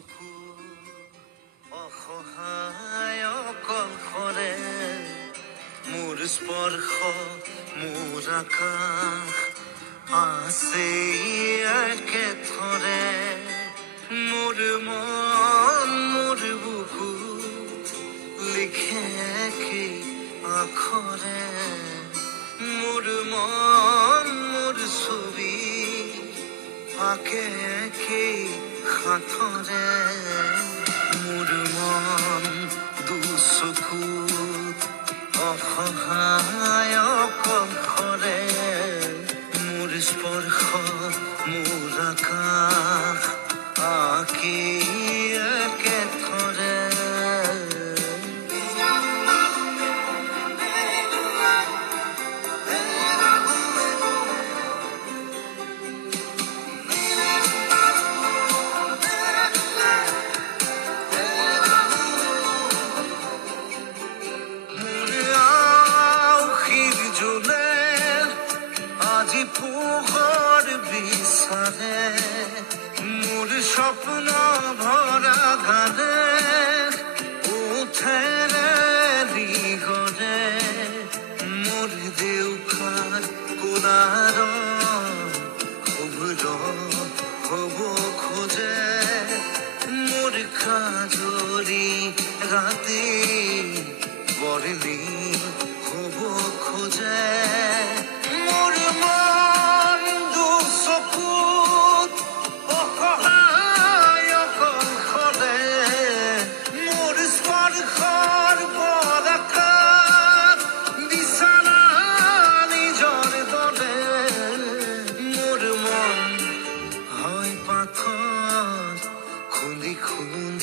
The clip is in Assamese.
চকু অসহায় অকলশৰে মোৰ স্পৰ্শ মোৰ আকাশ আছে একেথৰে মোৰ মন মোৰ বুকুত লিখে কি আখৰে মোৰ মন মোৰ ছবি আঁকে কি সাঁথৰে মোৰ মন দুচকুত অসহায় অকলশৰে মোৰ স্পৰ্শ মোৰ আকাশ আঁকি একেথৰে আজি পোহৰ বিচাৰে মোৰ স্বপ্ন ভৰা গানে উঠেৰে দিগৰে মোৰ দেউখাৰ কোলাৰ শুভ্ৰ হ'ব খোজে মোৰ খাজৰি ৰাতি বৰ্ণি হ'ব খোজে মোৰ মন দুচকুত অসহায় অকলশৰে মোৰ স্পৰ্শৰ বৰষাত বিছানা নিজৰ দৰে মোৰ মন হয় পাথৰ খুন্দি খুন্দি